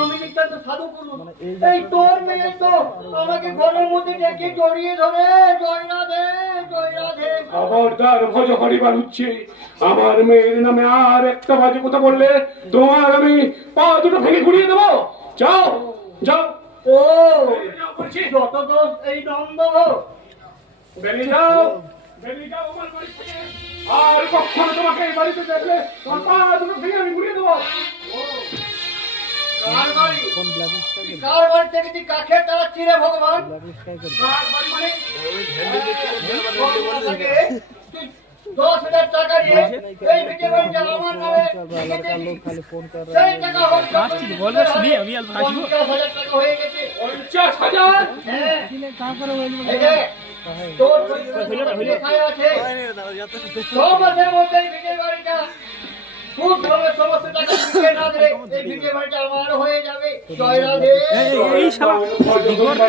আমি নিতান্ত সাধু করুন, এই তোর মেয়ে তো আমাকে ঘরের মধ্যে ডেকে জড়িয়ে ধরে জয় রাধে জয় রাধে। খবরদার ভজ হরিবার উঠছে, আমার মেয়ের নামে আর একটা বাজে কথা বললে তোমার আমি পা দুটো ভেঙে ঘুরিয়ে দেবো। যাও যাও। ও যত দোষ এই নন্দ, বেরিয়ে যাও, বেরিয়ে যাও আমার বাড়ি থেকে। আর কখনো তোমাকে এই বাড়িতে দেখলে তোমার পা দুটো ভেঙে আমি ঘুরিয়ে দেবো। কার বাড়ি? কার বাড়ি থেকে তুই কাকে চালাচ্ছি রে ভগবান? কার বাড়ি মানে? 10,000 টাকা দিয়ে এই ভিটে বাড়িটা আমার নামে সেই টাকা বলবে শুনি আমি আর ভাসবো। 50,000 টাকা হয়ে গেছে। 50,000? হ্যাঁ এই যে তোর কোথায় আছে? 6 মাসের মধ্যে এই ভিটে বাড়িটা খুব ভাবে সমস্ত টাকা দিয়ে না দিলে এই ভিটে বাড়িটা আমার হয়ে যাবে। জয় রাধে। এই শালা ভজ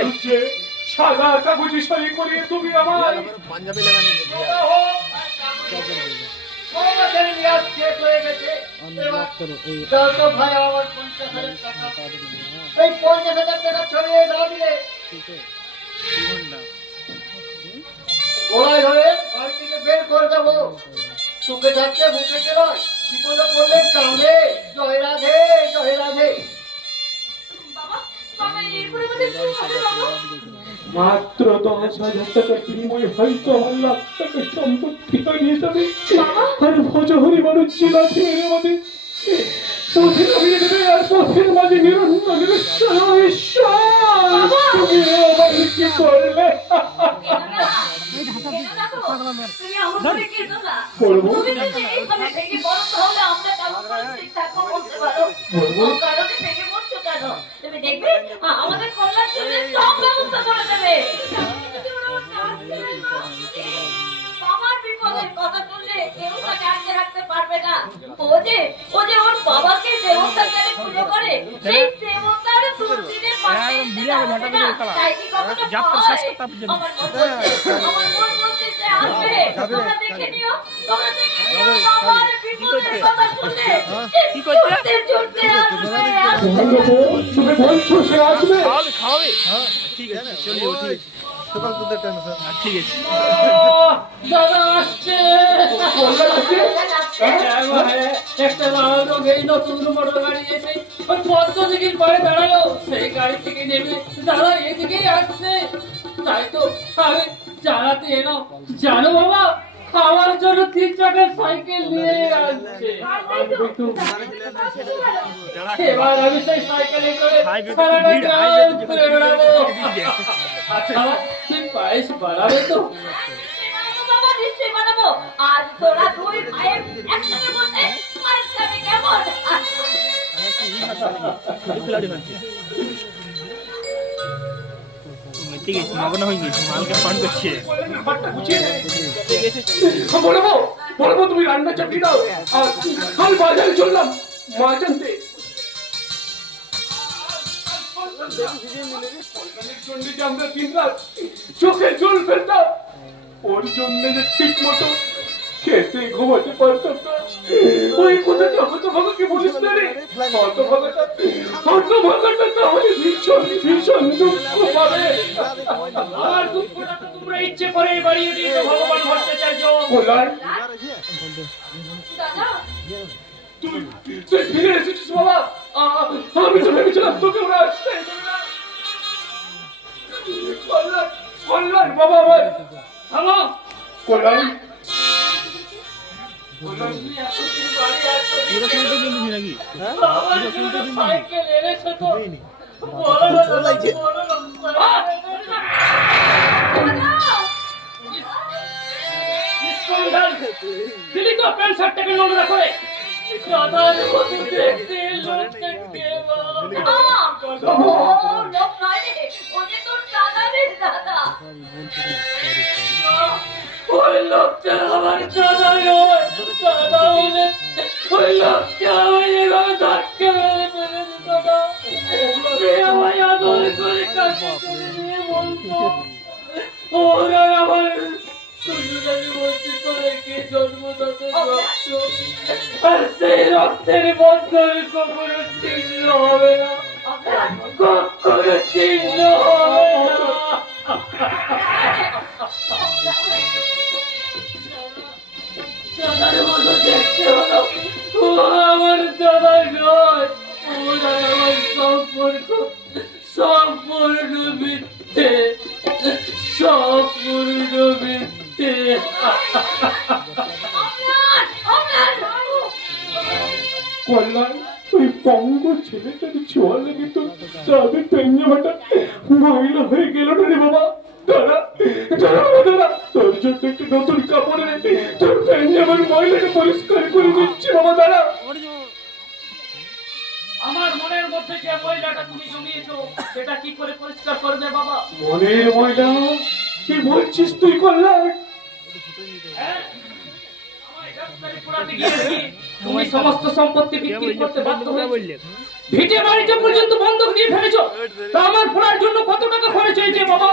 হচ্ছে সাদা কাগজে সই করিয়ে তুমি আমার পাঞ্জাবি লাগানি শেষ হয়ে গেছে। ভাই আমার 50,000 টাকা, এই 50,000 টাকা ছড়িয়ে না দিলে গোড়ায় ধরে বাড়ি থেকে বের করে দেবো। সুখে থাকতে বুকে নয়, বিপদে পড়লে কাঁদে। জয় রাধে জয় রাধে। মাত্র 10,000 টাকা বিনিময়ে হয়তো আমার লাখ টাকা সম্পত্তি নিয়ে যাবে। আর ভজ হরিবার উচ্ছিল আমাদের পথে নামিয়ে দেবে, আর পথের মাঝে নিরন্তর নিরুৎসাহ ঈশ্বর তুমি আমার কি করবে? করবো আমাদের কল্যাণ সব ব্যবস্থা করে দেবে। আমার বিপদের কথা শুনলে কেউ তাকে আটকে রাখতে পারবে না। ও যে ওর বাবাকে দেবতার কাছে পুজো করে, সেই দেবতার দুর্দিনের পাশে তাই কি কখনো আমার মন বলছে যে আসবে। তোমরা দেখে নিও, তোমরা দেখে নিও আমার বিপদের কথা শুনলে কি করতে ছুটতে আসবে। তুমি বলছো সে আসবে? খাওয়াবে ঠিক আছে চলিও ঠিক আছে সকাল তোদের টেনশন ঠিক আছে দাদা আসছে। একটা লোক এই নতুন মোটর গাড়ি এসে ওই পদ্ম দিঘির পরে দাঁড়ালো, সেই গাড়ি থেকে নেমে দাদা এদিকেই আসছে। তাই তো আমি জানাতে এলাম, জানো বাবা আমার জন্য 3 চাকার সাইকেল নিয়ে আসছে। এবার আমি সেই সাইকেলে করে সারাটা গ্রাম ঘুরে বেড়াবো। আচ্ছা তুই পায়েস বানাবে তো? আর তোরা দুই ভাইয়ের একসঙ্গে বসে পায়েস খাবি কেমন? ঠিক আছে নগণ হয়ে গেছে মালকে ফোন করছে বলবো বলবো তুমি রান্না চাপিয়ে দাও। আর আমি বাজারে চললাম মাছ আনতে। আমরা দিনরাত চোখে জল ফেলতাম ওর জন্য যে ঠিক মতো খেতে ঘুমাতে পারতাম না। ওই কথাটা হতভাগাকে বলিস না রে। হতভাগাটা তাহলে ভীষণ ভীষণ দুঃখ পাবে। আর দুঃখটা তো তোমরা ইচ্ছে করে বাড়িয়ে দিয়ে ভগবান ভরতে চাইছো। তুই ফিরে এসেছিস বাবা। আমি তো ভেবেছিলাম তোকে ওরা আসছে। কল্যাণ বাবা ভাই থামো। কল্যাণ সাইকেল এনেছে তো দিলি তো প্যান্ট শার্টটাকে নোংরা করে। দাদার মতো দেখতে লোকটা কে লোক নয় রে, ও যে তোর দাদা রে দাদা। ওই লোকটা আমার দাদা নয়, দাদা হলে ওই লোকটা আমায় এভাবে ধাক্কা মেরে ফেলে দিত না। সে আমায় আদর করে কাছে টেনে নিয়ে বলতো ওরা আমার শ্বশুরানি বলছে তোরা কে জন্ম তাতে রক্ত, আর সেই রক্তের বন্ধন কখনো ছিন্ন হবে না, কখনো ছিন্ন হবে না। দাদার মতো দেখতে হলো, ও আমার দাদা নয়, ও দাদা আমার সম্পর্ক সম্পূর্ণ মিথ্যে, সম্পূর্ণ মিথ্যে। কল্যাণ ওই পঙ্গ ছেলেটাকে ছোঁয়া লেগে তো তাদের পেঞ্জামাটা মহিলা হয়ে গেল না রে বাবা। দাঁড়া দাঁড়া দাঁড়া, তোর জন্য একটু নতুন কাপড় এনে তোর পেঞ্জামার মহিলাকে পরিষ্কার করে দিচ্ছি বাবা। দাঁড়া, আমার মনের মধ্যে যে ময়লাটা তুমি জমিয়েছো সেটা কি করে পরিষ্কার করবে বাবা? মনের ময়লা কি বলছিস তুই কল্যাণ? হ্যাঁ? আমায় ডাক্তারি পড়াতে গিয়ে দেখি তুমি সমস্ত সম্পত্তি বিক্রি করতে বাধ্য হয়েছো, ভিটে বাড়িটা পর্যন্ত বন্ধক দিয়ে ফেলেছো। তা আমার পড়ার জন্য কত টাকা খরচ হয়েছে বাবা?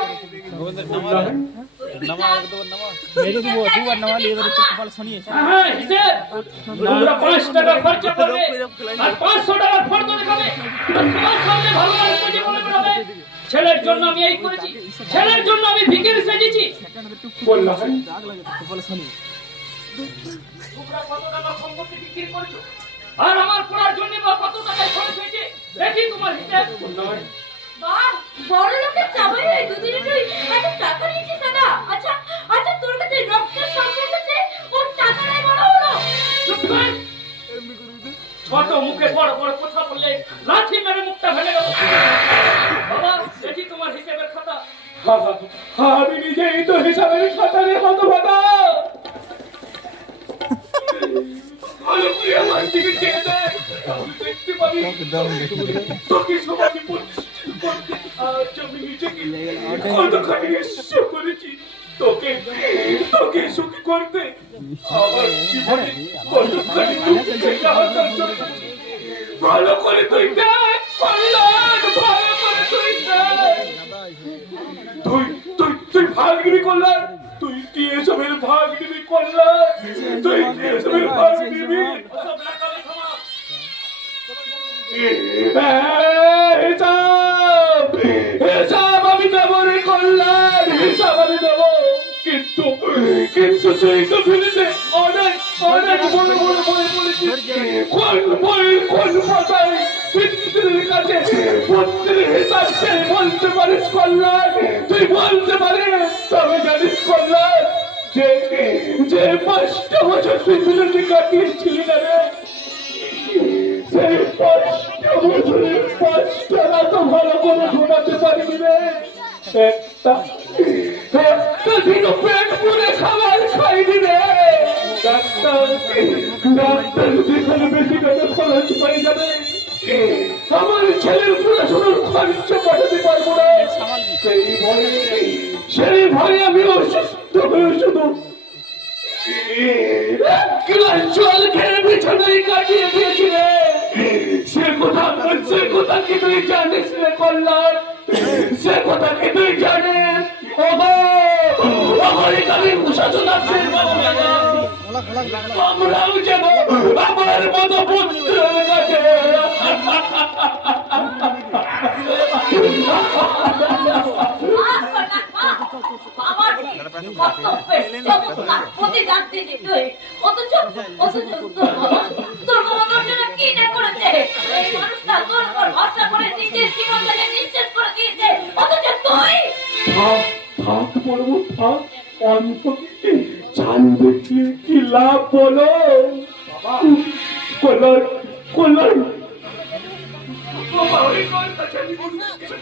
হ্যাঁ, হিসেব। তোমরা 5 টাকা খরচা করবে আর 500 টাকা ফর্দ দেখাবে, আর তোমার সামনে ভালো লাগবে জীবনে বেরোবে। ছেলের জন্য আমি এই করেছি, ছেলের জন্য আমি ভিখারি সেজেছি। কল্যাণ তোমরা কত টাকা সম্পত্তি বিক্রি করেছো আর আমার পড়ার জন্য বা কত টাকা খরচ হয়েছে দেখি তোমার হিসাব। বাহ, বড় লোকের চাবি নেই, দুদিনে তুই এত টাকা নিচ্ছিস দাদা। আচ্ছা আচ্ছা, তোর কাছে রক্তের সম্পর্ক আছে, ওর টাকা নাই বড় হলো। চুপ কর। ছোট মুখে বড় বড় কথা বললে লাঠি মেরে মুখটা ফেলে দেবো। বাবা দেখি তোমার হিসাবের খাতা। আমি নিজেই তো হিসাবের খাতারে মতো ভাতা। ভালো করে আমার দিকে চেয়ে দেখ, তাহলে দেখতে পাবি তোকে সবাই বলছি আজ আমি নিজেকে কতখানি নিঃস্ব করেছি তোকে তোকে সুখী করতে। আমার জীবনে কতখানি দুঃখ যাওয়ার জন্য ভালো করে তুই দেখ কল্যাণ, ভালো করে তুই দেখ। তুই তুই তুই ভাগ নিবি কল্যাণ, তুই কি এসবের ভাগ নিবি কল্যাণ, তুই কি এসবের ভাগ নিবি? ওসব লাগাবে থামাও। হিসাব হিসাব আমি দেবো রে কল্যাণ, হিসাব আমি দেবো। কিন্তু কিন্তু তুই তো ফিরেছে অনেক অনেক বড় বড় বই বলেছিস, কোন ভাষায় পিতৃর কাছে পুত্রের হিসাব সেই বলতে পারিস কল্যাণ? তুই বলতে পারিস? তবে জানিস কল্যাণ যে যে 5টা বছর তুই বিরতি কাটিয়েছিলি না রে, সেই 5টা বছরের 5টা রাত ভালো করে ঘুমাতে পারিনি রে। একটা দিনও পেট পুরে খাবার খাইনি রে। ডাক্তার যেখানে বেশি টাকা খরচ পাই যাবে, আমার ছেলের পড়াশোনার খরচ পাঠাতে পারবো না, সেই ভয়ে আমি অসুস্থ হয়ে শুধু গ্লাস জল খেয়ে বিছানায় কাটিয়ে দিয়েছি রে। সে কথা কি তুই জানিস রে কল্যাণ? সে কথা কি তুই জানিস? আমরাও যেন আমার মতো পুত্রের কাছে আমার কর্তব্যের যতটা প্রতিদান দিলি তুই, অথচ অথচ তোর বাবা তোর জন্য কি না করেছে? এই মানুষটা তোর উপর ভরসা করে নিজের জীবনটাকে নিঃশেষ করে দিয়েছে, অথচ তুই থাক বলবো থাক, অন্তকে চাল দেখিয়ে কি লাভ বলো? কল্যাণ কল্যাণ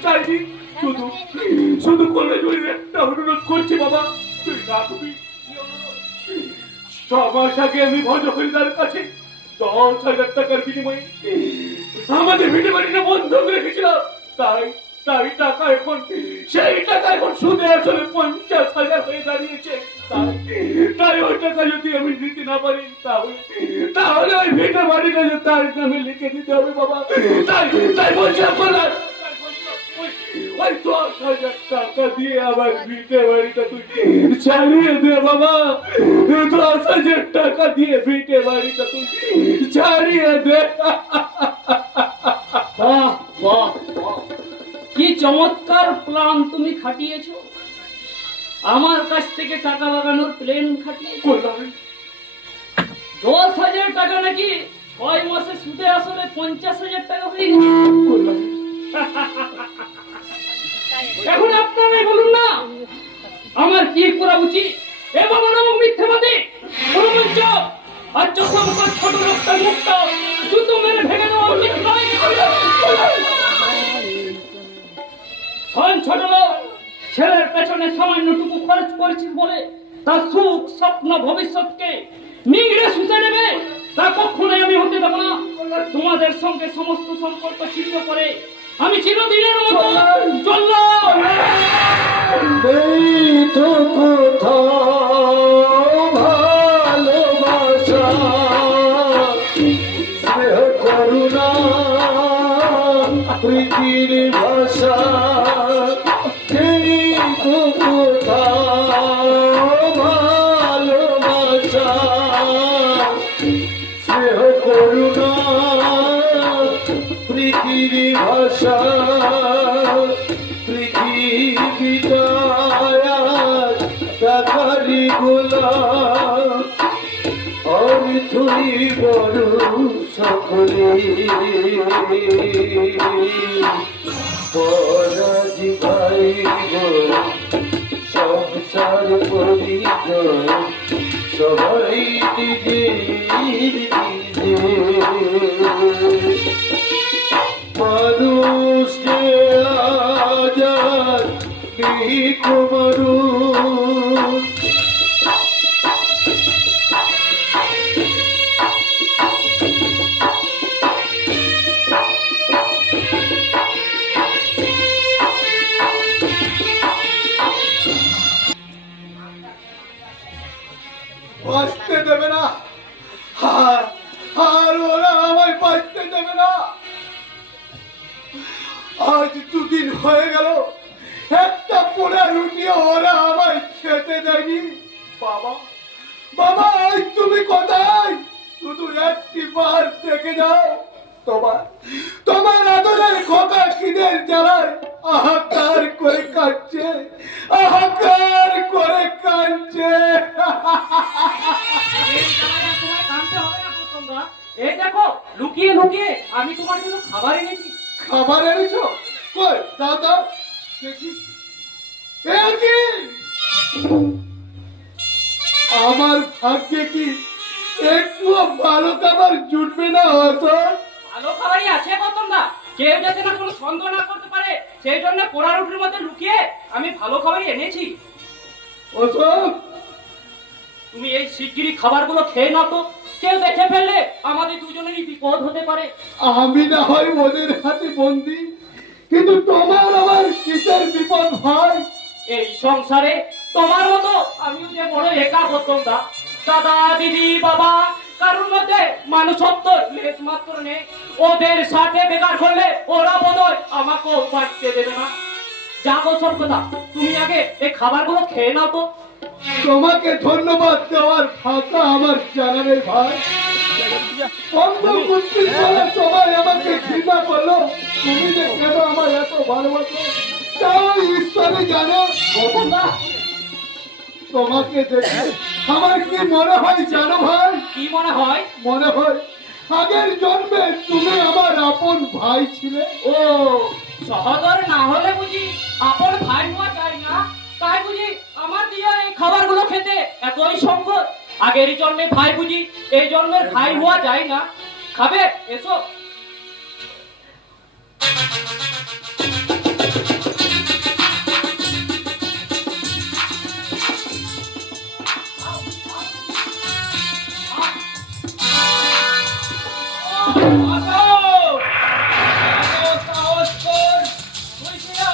চাইনি, শুধু শুধু কলেজ ওই একটা অনুরোধ করছি বাবা, তুই রাখবি। 6 মাস আগে আমি ভজহরিদার কাছে 10,000 টাকার বিনিময়ে আমাদের ভিটে বাড়িটা বন্ধক রেখেছিলাম। তাই তাই টাকা এখন সেই টাকা এখন সুদে আসলে 50,000 হয়ে দাঁড়িয়েছে। তাই ওই টাকা যদি আমি দিতে না পারি তাহলে ওই ভিটে বাড়িটা যে তার নামে লিখে দিতে হবে বাবা। তাই তাই বলছি আপনারা ওই 10,000 টাকা দিয়ে আমার ভিটে বাড়িটা তুই চালিয়ে দে বাবা। 10,000 টাকা দিয়ে ভিটে বাড়িটা তুই চালিয়ে দে। বাহ বাহ বাহ, কি চমৎকার প্ল্যান তুমি খাটিয়েছো। আমার কাছ থেকে টাকা লাগানোর প্ল্যান খাটিয়েছো। করলাম 10,000 টাকা নাকি 6 মাসে সুদে আসলে 50,000 টাকা হয়ে গেছে। করলাম এখন আপনারাই বলুন না আমার কি করা উচিত। এ বাবা নাম মিথ্যাবাদী বলবঞ্চ আর চোখ মুখ ছোট লোকটার মুখটা জুতো মেরে ভেঙে দেওয়া উচিত নয়। শোন ছোট লোক, ছেলের পেছনে সামান্যটুকু খরচ করেছিস বলে তার সুখ স্বপ্ন ভবিষ্যৎকে নিংড়ে শুষে নেবে তা কখনোই আমি হতে দেবো না। তোমাদের সঙ্গে সমস্ত সম্পর্ক ছিন্ন করে আমি চিরদিনের মতো চললাম। নেই তো কোথাও ভালোবাসা, স্নেহ করুণা প্রীতির ভাষা। নেই তো কোথাও ভালোবাসা, স্নেহ করুণা প্রীতির ভাষা। পৃথিবীটা টাকারি গোলাম, আমি তুই বড় সকলে। পরাজি ভাই গো সংসার করি গো সবাই নিজে নিজে। মানুষকে আজাদ কুমারু। বাঁচতে দেবে না, আর ওরা আমায় বাঁচতে দেবে না। আজ 2 দিন হয়ে গেল একটা পোড়া রুটিও ওরা আমায় খেতে দেয়নি। বাবা বাবা, আজ তুমি কোথায়? শুধু একটি বার দেখে যাও। তোমার আদরের খোকা খিদের জ্বালায় হাহাকার করে কাঁদছে, হাহাকার করে কাঁদছে। এই দেখো লুকিয়ে লুকিয়ে আমি তোমার জন্য খাবার এনেছি। খাবার এনেছো? কই দাও দাও দেখি। এ কি? আমার ভাগ্যে কি একটু ভালো খাবার জুটবে না? অসর ভালো খাবারই আছে গৌতমদা, কেউ যাতে না কোনো সন্দেহ না করতে পারে সেই জন্য পোড়া রুটির মধ্যে লুকিয়ে আমি ভালো খাবারই এনেছি। অসর তুমি এই শিগগিরই খাবারগুলো খেয়ে নাও তো, কেউ দেখে ফেললে আমাদের দুজনেরই বিপদ হতে পারে। আমি না হয় ওদের হাতে বন্দি, কিন্তু তোমার আমার কিসের বিপদ হয়? এই সংসারে তোমার মতো আমিও যে বড় একা গৌতমদা। দাদা দিদি বাবা কারোর মধ্যে মানুষত্ব লেশ মাত্র নেই। ওদের সাথে বেকার করলে ওরা বোধহয় আমাকেও বাঁচতে দেবে না। যাবো সব কথা, তুমি আগে এই খাবারগুলো খেয়ে নাও তো। তোমাকে ধন্যবাদ দেওয়ার ভাষা আমার জানা নেই ভাই। সবাই আমাকে ঘৃণা করলো, তুমি যে কেন আমার এত ভালোবাসো তাও ঈশ্বরই জানে। গৌতমদা তোমাকে দেখে আমার কি মনে হয় জানো ভাই? কি মনে হয়? মনে হয় আগের জন্মে তুমি আমার আপন ভাই ছিলে। ও সহদর না হলে বুঝি আপন ভাই হওয়া যায় না? তাই বুঝি আমার দিয়ে এই খাবারগুলো খেতে এতই সংকট? আগের জন্মে ভাই বুঝি এই জন্মের ভাই হওয়া যায় না? খাবে? এসো।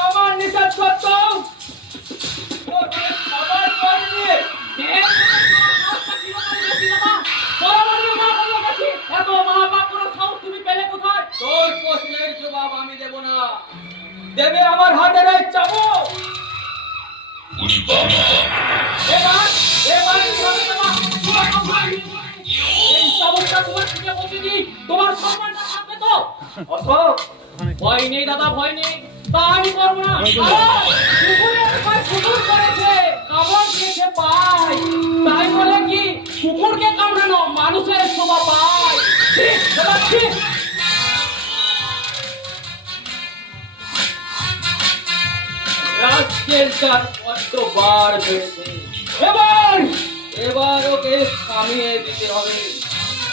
আমার নিষেধ করতাম খাবার পাইনি। এত মহাপাপ সাহস তুমি পেলে কোথায়? তোর প্রশ্নের জবাব আমি দেব না। দেবে আমার হাতের এই চাবুক। এবার এবার কি হবে তোমার? এই চাবুকটা তোমার পিঠে বসে দিই, তোমার সম্মানটা থাকবে তো? অশোক, ভয় নেই দাদা, ভয় নেই, তা আমি করবো না। কুকুরের পায়ে কুকুর করেছে, কামড় খেয়েছে পায়, তাই বলে কি কুকুরকে কামড়ানো মানুষের শোভা পায়? ঠিক, দাদা, ঠিক। রাজকেশটার বড্ড বার বেড়েছে, এবার এবার ওকে থামিয়ে দিতে হবে।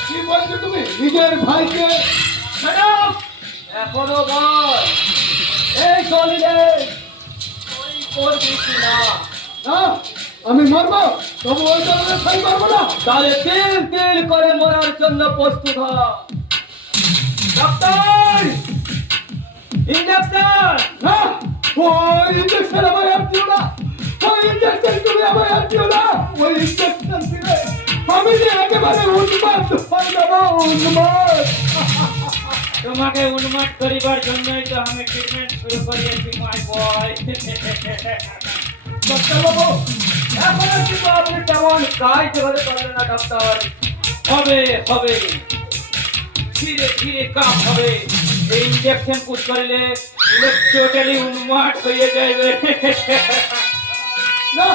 কি বলছো তুমি? নিজের ভাইকে ম্যাডাম, এখনো বল, এই চলিলে তুই করবি কি না? না, আমি মরবো, তবু ওই ধরনের ভাই মারবো না। তাহলে তিল তিল করে মরার জন্য প্রস্তুত হ। Doctor, injection. না, ওই ইঞ্জেকশন আমায় আর দিও না। ওই ইঞ্জেকশন তুমি আমায় আর দিও না। ওই ইঞ্জেকশন দিলে আমি যে একেবারে উন্মাদ হয়ে যাবো, উন্মাদ। তোমাকে উন্মাদ করিবার জন্যই তো আমি ট্রিটমেন্ট শুরু করিয়েছি মাই বয়। ডাক্তারবাবু, এখন কিন্তু আপনি তেমন কাজ যেভাবে করলেন না ডাক্তার। হবে হবে, ধীরে ধীরে কাজ হবে। এই ইঞ্জেকশন পুশ করিলে টোটালি উন্মাদ হয়ে যাবে। না,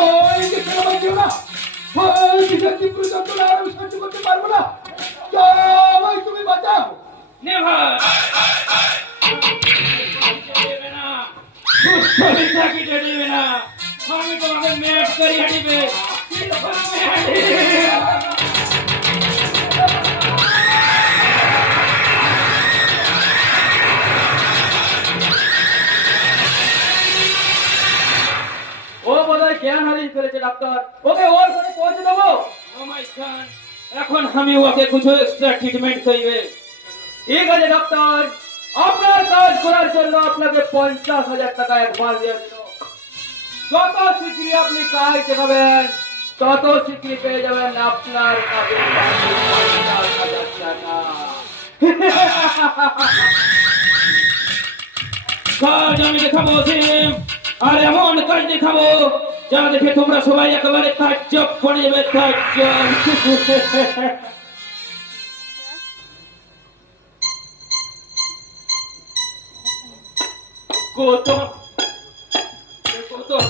ওই ইঞ্জেকশন আমায় দিও না। ওই বিষের তীব্র যন্ত্রণা আর আমি সহ্য করতে পারবো না। আমায় তুমি বাঁচাও। নেভার দেবে না, সুস্থ থাকিতে দেবে না। আমি তোমাকে মেট করিয়া দিবে। ও বোধহয় জ্ঞান হারিয়ে ফেলেছে ডাক্তার, ওকে ওর করে পৌঁছে দেবো। এখন আমি ওকে কিছু এক্সট্রা ট্রিটমেন্ট করিবে। ঠিক আছে ডাক্তার, আপনার কাজ করার জন্য আপনাকে 50,000 টাকা অ্যাডভান্স দিয়ে দিল। যত শীঘ্রই আপনি কাজ দেখাবেন তত শীঘ্রই পেয়ে যাবেন আপনার কাছে 50,000 টাকা। কাজ আমি দেখাবো সিম, আর এমন কাজ দেখাবো যা দেখে তোমরা সবাই একেবারে তাজ্জব করে যাবে, তাজ্জব। গৌতম, গৌতম,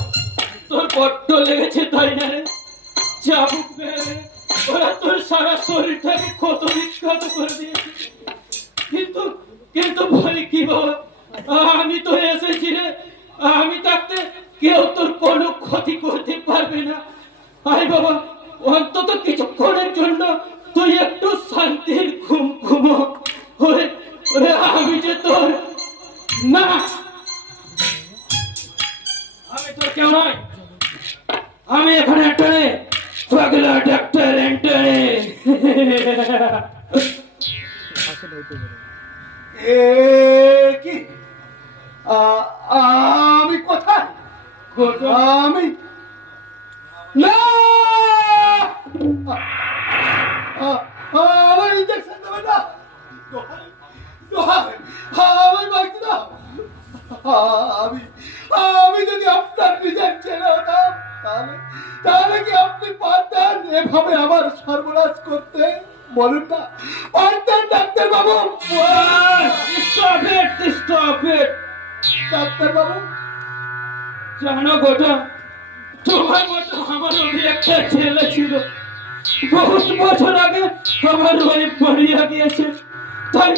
তোর বড্ড লেগেছে তাই না রে? চাবুক মেরে ওরা তোর সারা শরীরটাকে ক্ষত বিক্ষত করে দিয়েছে। কিন্তু কিন্তু বলি কি বল, আমি তো এসেছি রে, আমি থাকতে কেউ তোর কোনো ক্ষতি করতে পারবে না। আরে বাবা, অন্তত কিছুক্ষণের জন্য তুই একটু শান্তির ঘুম ঘুমো। ওরে ওরে, আমি যে তোর না, আমি তোর কেউ নয়, আমি এখানে এন্টনি, পাগলা ডাক্তার এন্টনি। এ কি? আমি কোথায়? আমি না, আমার ইঞ্জেকশন দেবে না। আমি বাঁচি না। আমি আমি যদি আপনার নিজের ছেলে হতাম, তাহলে তাহলে কি আপনি পারতেন এভাবে আমার সর্বনাশ করতে? বলুন না, পারতেন doctor Babu? Stop it, stop it. Doctor বাবু, জানো গোটা, তোমার মতো আমার একটা ছেলে ছিল, বহুত বছর আগে আমার ওয়াইফ মরিয়া গিয়েছে। তাই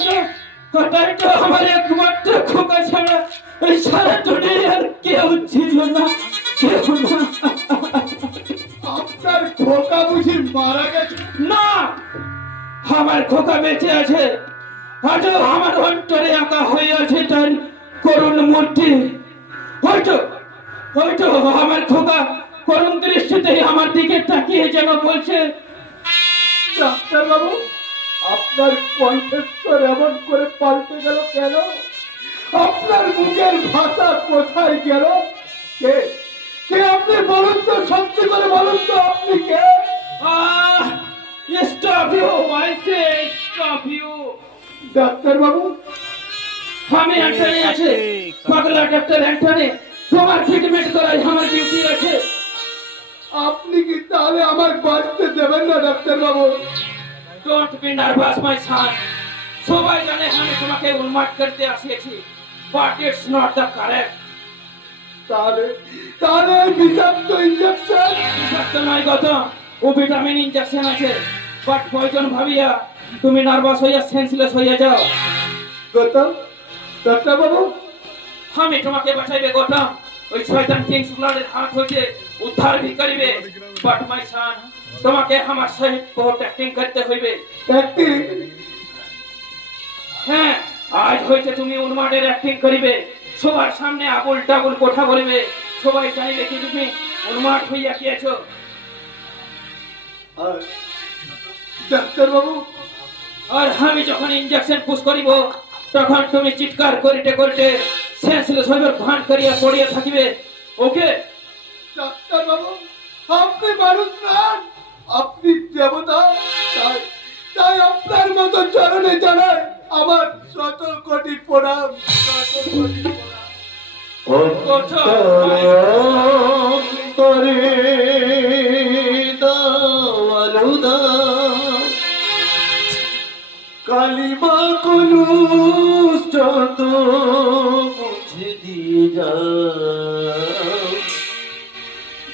তো আমার একমাত্র খোকা ছাড়া এই সারা দুনিয়ার কেউ ছিল না, কেউ না। আপনার খোকা বুঝি মারা গেছে? না, আমার খোকা বেঁচে আছে, আজও আমার অন্তরে আঁকা হয়ে আছে তার করুণ মূর্তি। হয়তো হয়তো আমার খোকা করুণ দৃষ্টিতে আমার দিকে তাকিয়ে যেন বলছে, ডাক্তার বাবু, আপনার কণ্ঠস্বর এমন করে পাল্টে গেল কেন? আপনার মুখের ভাষা কোথায় গেল? কে কে আপনি বলুন তো, সত্যি করে বলুন তো, আপনি কে? Stop you, I say stop you. Doctor বাবু, আমি অ্যান্টনি আছে, পাগলা ডাক্তার অ্যান্টনি, তোমার ট্রিটমেন্ট করাই আমার ডিউটি আছে। আপনি কি তাহলে আমার বাঁচতে দেবেন না ডাক্তার বাবু? Don't be nervous my son. সবাই জানে আমি তোমাকে উন্মাদ করতে আসিয়েছি, but it's not the correct. তাহলে তাহলে ওই বিষাক্ত ইঞ্জেকশন? বিষাক্ত নয় গৌতম, ও ভিটামিন ইনজেকশন আছে, বাট পয়জন ভাবিয়া তুমি নার্ভাস হইয়া সেন্সলেস হইয়া যাও। গৌতম, ডাক্তার বাবু, আমি তোমাকে বাঁচাইবে গৌতম, ওই শয়তান কিংস ব্লাডের হাত হইতে উদ্ধার ভি করিবে। বাট মাই সান, তোমাকে আমার সহিত বহুত অ্যাক্টিং করতে হইবে। একটি হ্যাঁ, আজ হইতে তুমি উন্মাদের অ্যাক্টিং করিবে, সবার সামনে আবুল টাবুল কথা বলিবে, সবাই জানিবে কি তুমি উন্মাদ হইয়া গিয়েছো। আর ডাক্তার বাবু, আর আমি যখন ইনজেকশন পুশ করিব তখন তুমি চিৎকার করিতে করিতে সেন্সলেস হইবার ভান করিয়া পড়িয়া থাকিবে। ওকে? ডাক্তার বাবু, আপনি মানুষ নন, আপনি দেবতা। তাই তাই আপনার মতো চরণে জানাই আমার শত কোটি প্রণাম, শত কোটি প্রণাম। কালিমা কলুষ যত মুছে দিয়ে যাও,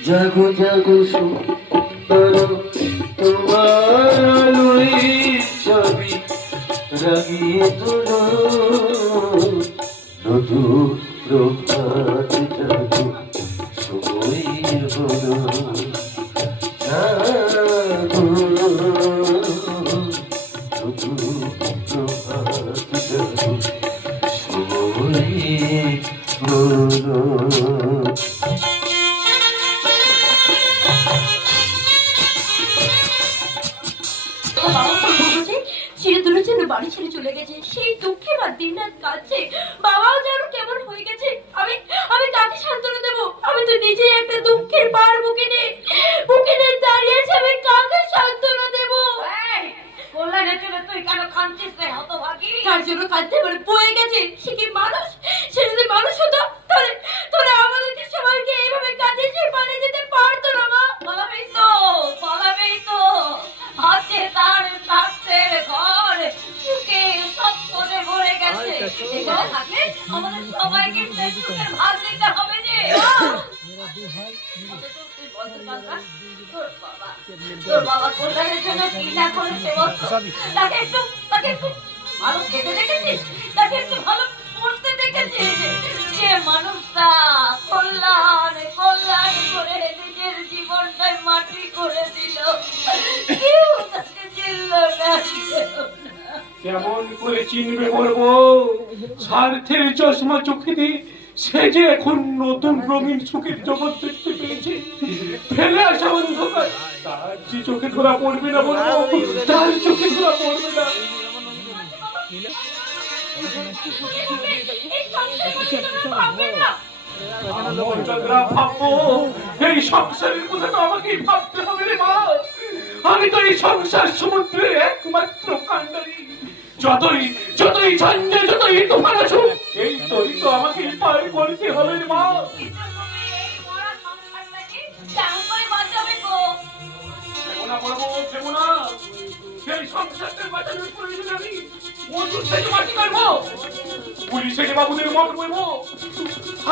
জাগো জাগো সুন্দর তোমার আলোয় ছবি রাগিয়ে তোলো, নতুন প্রভাত জাগো সময়ের হলো, জাগো নতুন প্রভাত জাগো সময়ের হলো। চিরদিনের জন্য বাড়ি ছেড়ে চলে গেছে, সেই দুঃখে বা দিন রাত কাঁদছে। বাবাও যেন কেমন হয়ে গেছে। আমি আমি কাকে সান্ত্বনা দেবো? আমি তো নিজেই একটা দুঃখের পার বুকে নিয়ে দাঁড়িয়েছি, আমি কাকে সান্ত্বনা দেবো? কল্যাণের জন্য তুই কেন কাঁদছিস রে হতভাগী? কার জন্য কাঁদতে পারে? বয়ে গেছে, সে কি মানুষ? সে যদি মানুষ হতো তাহলে তোরা আমাদেরকে সবাইকে এইভাবে কাঁদিয়ে সে পালিয়ে যেতে পারতো না। মা পালাবেই তো আছে তার স্বার্থের ঘর, সুখে সত্যে ভরে গেছে। এখানে থাকলে আমাদের সবাইকে সেই সুখের ভাগ নিতে হবে যে। তুই বলতে পারবা তোর বাবা কল্যাণের জন্য কি না করেছে বলতো? তাকে একটু ভালো খেতে দেখেছিস? তাকে একটু ভালো পড়তে দেখেছিস? যে মানুষটা কল্যাণ করে নিজের জীবনটাই মাটি করে দিল, কেউ তাকে চিনল না। কেমন করে চিনবে বলবো? স্বার্থের চশমা চোখে দিয়ে সে যে এখন নতুন রঙিন সুখের জগৎ দেখতে পেয়েছে, ফেলে আসা অন্ধকার তার যে চোখে ধরা পড়বে না বলবো, তার চোখে ধরা পড়বে না। এই সংসারের কথা তো আমাকেই ভাবতে হবে রে মা। আমি তো এই সংসার সমুদ্রের একমাত্র কান্ডারি। যতই ঝঞ্ঝে, যতই তুফান আসুক, এই তরি তো আমাকে পার করতে হবে রে মা। সেই সংসারকে বাঁচানোর প্রয়োজনে আমি মজুর থেকে মাটি কাটবো, পুলিশে যে বাবুদের মত বলবো,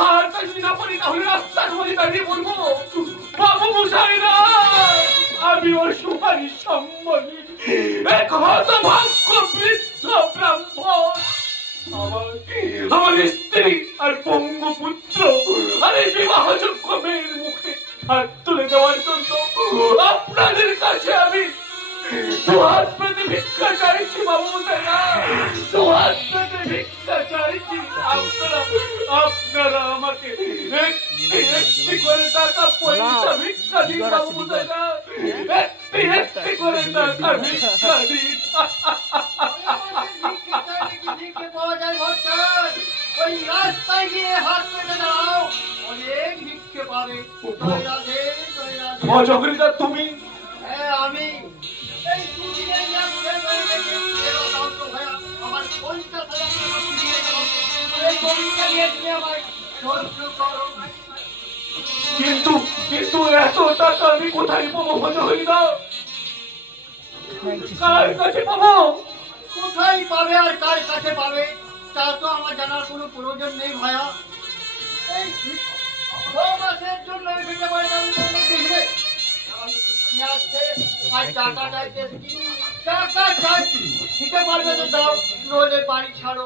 আর তাই যদি না পারি তাহলে রাস্তার মধ্যে দাঁড়িয়ে বলবো, বাবু মশাইরা আমি ওর সুপারিশ সম্বন্ধে এক হতভাগ্য বৃদ্ধ ব্রাহ্মণ, আমার স্ত্রী আর পঙ্গু পুত্র আর এই বিবাহযোগ্য মেয়ের মুখে হাত তুলে দেওয়ার জন্য আপনাদের কাছে আমি দুহাত পেতে ভিক্ষা চাইছি বাবু মশাইরা, দুহাত পেতে ভিক্ষা চাইছি। আপনারা আমাকে একটি করে টাকা পয়সা ভিক্ষা দিন বাবু মশাইরা, একটি করে টাকা ভিক্ষা দিন। ওই রাস্তায় গিয়ে হাত পেতে দাও, অনেক ভিক্ষে পাবে। অজগরিদা তুমি? হ্যাঁ আমি। এই দুদিনের আমার 50,000 টাকা দিয়ে দাও। তুমি আমায় সহ্য করো। কিন্তু কিন্তু এত টাকা আমি কোথায় পাবো ভজহরি দা? কার কাছে পাবো? কোথায় পাবে আর কার কাছে পাবে তা তো আমার জানার কোনো প্রয়োজন নেই ভাইয়া। এই 6 মাসের জন্য আমি দিতে পারি না, আমি তোমাকে দেখবে আর টাকা চাইতে টাকা চাই, দিতে পারবে তো দাও, নইলে বাড়ি ছাড়ো।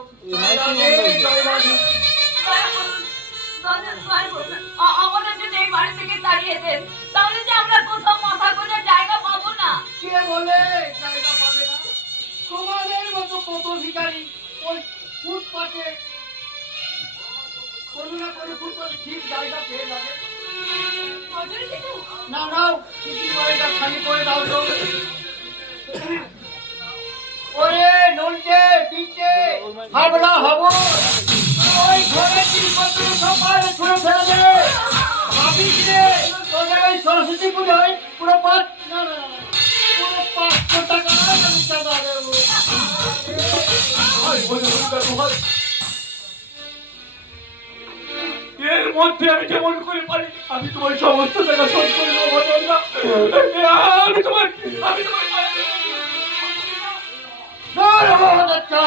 আমাদের যদি এই বাড়ি থেকে তাড়িয়ে দেন তাহলে যে আমরা কোথাও মাথা গোঁজার জায়গা পাবো না। কে বলে জায়গা পাবে না? তোমাদের মতো কত ভিখারি ওই ফুটপাতে কোনো না কোনো ফুটপাতে ঠিক জায়গা পেয়ে যাবে। না নাও, কিছু বাড়িটা খালি করে দাও তো। ওরে নন্টে পিঠে হাবলা হবো, ওই ঘরের জিনিসপত্র সব বাইরে ছুঁড়ে ফেলে দে। ভাবিস রে তোদের ওই সরস্বতী পুজোয় পুরো পুরো 500 টাকা আমি চাঁদা দেবো। এর মধ্যে আমি যেমন করে পারি আমি তোমার সমস্ত টাকা শোধ করে দেবো ভজহরি দা। আমি তোমার জয় মহাদত্তা।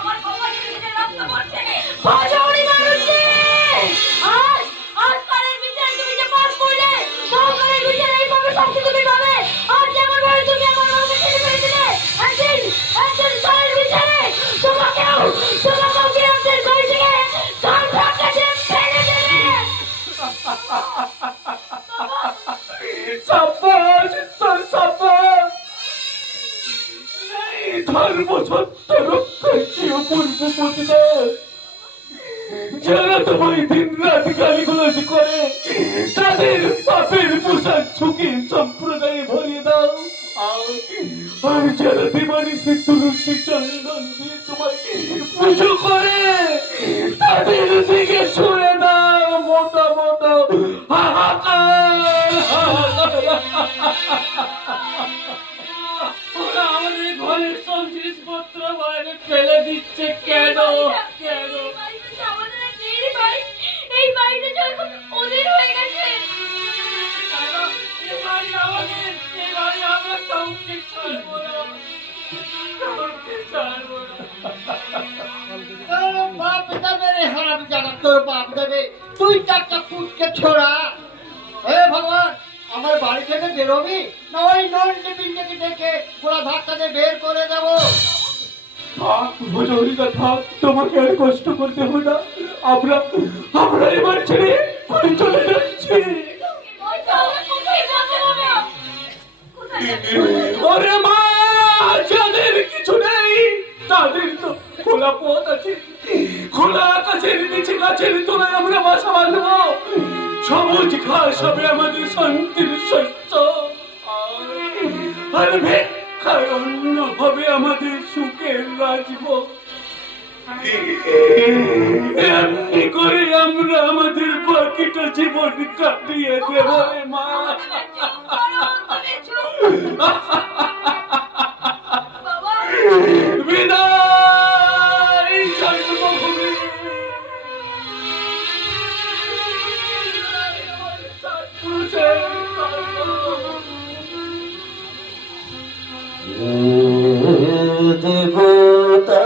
আমার বাবার শরীরে রক্ত পড়ছে। ভজহরি মানুষে আজ আজ কালের বিচার তুমি যে পাপ করলে, মহাকালের বিচার এইভাবে শাস্তি তুমি পাবে। আর যেমন ভাবে তুমি আমার বাবাকে ছেড়ে ফেলেছিলে, একদিন কালের বিচারে তোমাকেও আমাদের বাড়ি থেকে ঝাড় ধাক্কা দিয়ে ফেলে দেবে। সাব্বাস তোর সাব্বাস। এই ধর্ম সত্য রক্ষার যে অপূর্ব প্রতিদান, যারা তোমায় দিন রাত গালিগুলোজ করে তাদের পাপের পোশাক ঝুঁকে সম্প্রদায়ে ভরিয়ে দাও। আর যারা দিবানিশি তুলসী চন্দন দিয়ে তোমায় পুজো করে তাদের দিকে ছুড়ে দাও মোটা মোটা হাহাকার। ওরা আমাদের ঘরের সব জিনিসপত্র বাইরে ফেলে দিচ্ছে কেন? কেন? আমাদের আর নেই রে ভাই, এই বাড়িটা তো এখন ওদের হয়ে গেছে। এই বাড়ি আমাদের, এই বাড়ি আমরা কাউকে ছাড়বো না, কাউকে ছাড়বো না। তোর বাপ দেবে রে হারাম জানা, তোর বাপ দেবে। তুই 4টা ফুটকে ছোড়া। হে ভগবান, আমার বাড়ি থেকে বেরোবি না ওই নন্টে পিন্টকে ডেকে গোলা ধাক্কা দিয়ে বের করে দেবো। থাক ভজহরি দা থাক, তোমাকে আর কষ্ট করতে হবে না। আমরা আমরা এবার ছেড়ে বাড়ি চলে যাচ্ছি। ওই তো আমার কোথায় যেতে হবে? কোথায় যেতে হবে? ওরে মা, যাদের কিছু নেই তাদের তো খোলা পথ আছে, খোলা আকাশের নিচে গাছের তলায় আমরা বাসা বাঁধবো। সবুজ ঘাস হবে আমাদের শান্তির শস্য, আর ভিক্ষায় অন্ন হবে আমাদের সুখের রাজভোগ। এমনি করে আমরা আমাদের বাকিটা জীবন কাটিয়ে দেবো রে মা। তুমি চুপ। বাবা, বিদায় জন্মভূমি। দেবতা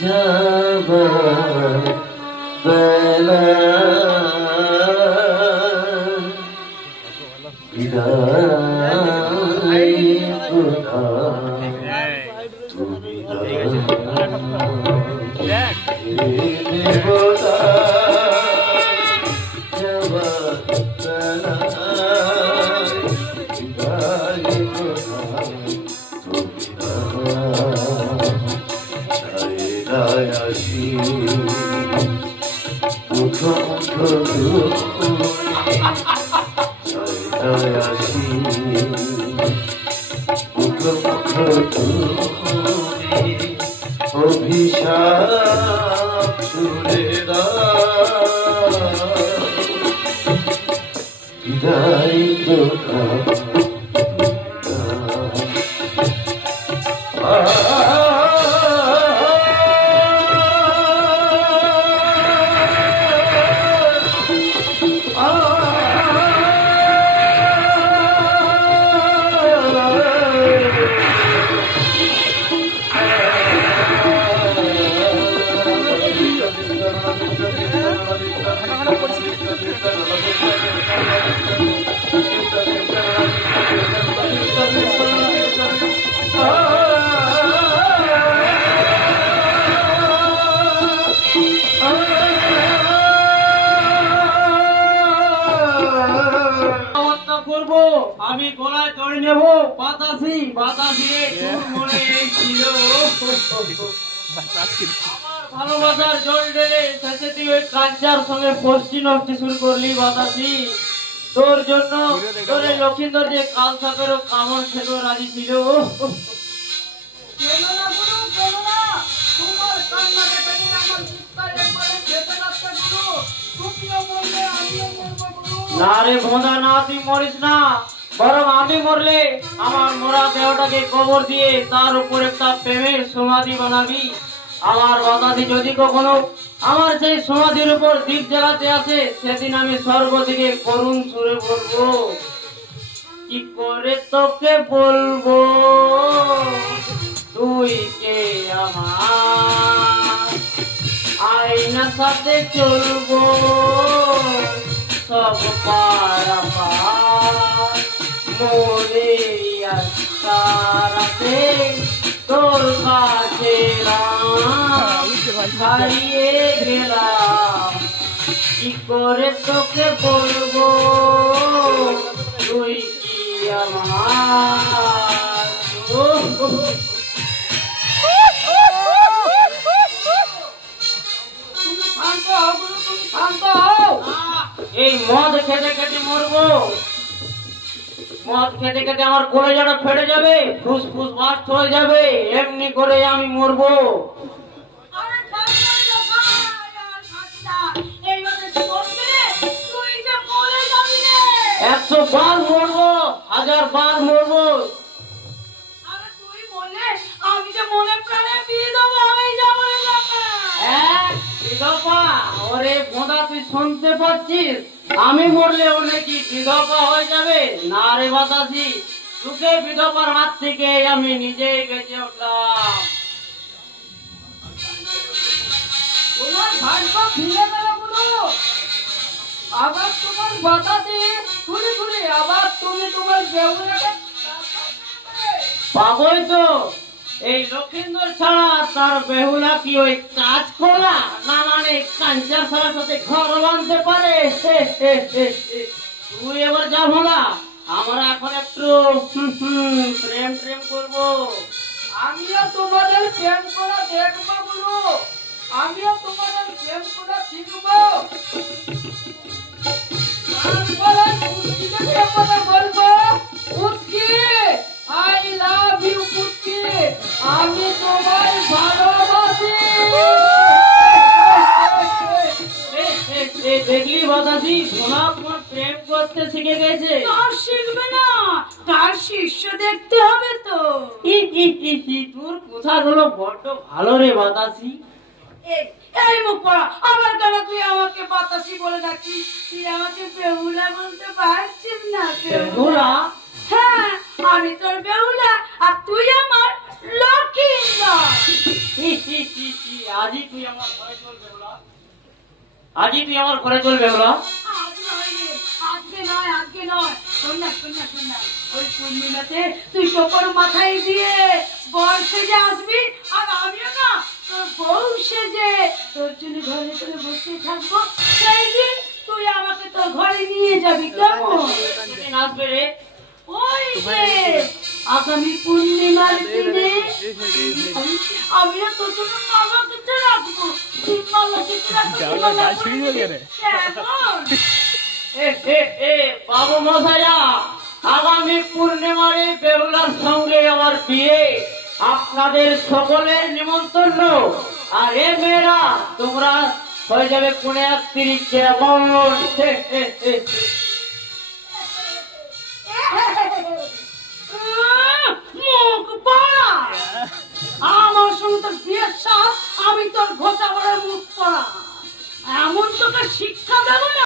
যাবার বেলা বিদায় খোদা, তুমি দেবতা যাবার বেলা বিদায় খোদা, তুমি আসি মুখ আসি মুখ অভিশাপ ছুড়ে দাও। করব, আমি গলায় দড়ি নেব, বাতাসি বাতাসি রে তোর মনে ছিল আমার ভালোবাসার জল ঢেলে শেষে তুই ওই কাঞ্চার সঙ্গে পশ্চিম নষ্টি শুরু করলি বাতাসি। তোর জন্য তোর এই লক্ষিন্দর যে কাল সাপেরও কামড় খেতেও রাজি ছিল। কেন না গুরু, কেন না? তোমার কান্না দেখে আমার বুকটা একবারে ফেটে যাচ্ছে গুরু। তুমিও মরলে আমিও মরবো গুরু। না রে ভোঁদা, না তুই মরিস না, বরং আমি মরলে আমার মরা দেহটাকে কবর দিয়ে তার উপর একটা প্রেমের সমাধি বানাবি। আমার বাতাসি যদি কখনো আমার সেই সমাধির উপর দীপ জ্বালাতে আসে, সেদিন আমি স্বর্গ থেকে করুণ সুরে বলবো, কি করে তোকে বলবো তুই কে আমার, আয়নার সাথে চলবো সব পারা পার, মনে আস্তারাতে তোর কাছে হারিয়ে গেলাম, কি করে তোকে বলবো তুই কি আমার। তুমি শান্ত হও গুরু, তুমি শান্ত হও। এই মদ খেতে খেতে মরবো, মদ খেতে খেতে আমার কলেজাটা ফেটে যাবে, ফুসফুস বাস্ট হয়ে যাবে, এমনি করে আমি মরবো। আরে কান্না না, আর কাঁদছি না। এইভাবে চলবে রে, তুই যে মরে যাবি রে। 100 বার মরবো, 1000 বার মরবো। আরে তুই বললে আমি যে মনে প্রাণে বিধবা হয়ে যাবো রে বাবা। বিধবা? ওরে বোঁদা, তুই শুনতে পাচ্ছিস? আমি মরলে ও নাকি বিধবা হয়ে যাবে? না রে বাতাসি, তোকে বিধবার হাত থেকে আমি নিজেই বেঁচে উঠলাম। তোমার ভাগ্য ফিরে গেল গুরু। আবার তোমার বাতাসে ঘুরে ঘুরে আবার তুমি তোমার বেহুলাকে পাবই তো। এই লক্ষিন্দর ছাড়া তার বেহুলা কি ওই কাজ করা না, মানে কাঞ্চার ছাড়ার সাথে ঘর বাঁধতে পারে? তুই এবার যা ভোলা, আমরা এখন একটু প্রেম প্রেম করবো। আমিও তোমাদের প্রেম করা দেখবো গুরু। আমিও তোমাদের প্রেম করা শিখবো। তারপরে পুচকিকে প্রেম করে বলবো, পুচকি আই লাভ ইউ পুচকি, আমি তোমায় ভালোবাসি। দেখলি বাতাসি, ভোলা তোমার প্রেম করতে শিখে গেছে। তার শিখবে না, তার শিষ্য দেখতে হবে তো। তোর কথাগুলো বড্ড ভালো রে বাতাসি। এই মুখ পড়া, আবার কেন তুই আমাকে বাতাসি বলে ডাকিস? তুই আমাকে বেহুলা বলতে পারছিস না? বেহুলা? হ্যাঁ, আমি তোর বেহুলা আর তুই আমার লক্ষিন্দর। আজই তুই আমার ঘরে চল বেহুলা, আজই তুই আমার ঘরে চল বেহুলা। আজ নয় রে, আজকে নয়, আজকে নয়। শোন না, শোন না, শোন না, ওই পূর্ণিমাতে তুই টোপর মাথায় দিয়ে বর সেজে আসবি, আর আমিও না তোর বউ সেজে তোর জন্য ঘরে চলে বসে থাকবো। সেই দিন তুই আমাকে তোর ঘরে নিয়ে যাবি, কেমন? তুই নাচবে রে? ওই যে আগামী পূর্ণিমার দিনে আমি না তোর জন্য মালা কিছু রাখবো। তুই মালা কিছু রাখবি, কেমন? বাবু মশাইয়া, আগামী পূর্ণিমারে বেহুলার সঙ্গে আমার বিয়ে, আপনাদের সকলের নিমন্ত্রণ। আর এ মেয়েরা, তোমরা হয়ে যাবে কোনে 31 কেমন? মুখ পড়া, আমার সঙ্গে তোর বিয়ের সাথ, আমি তোর ঘোষা মুখ পড়া। এমন তোকে শিখ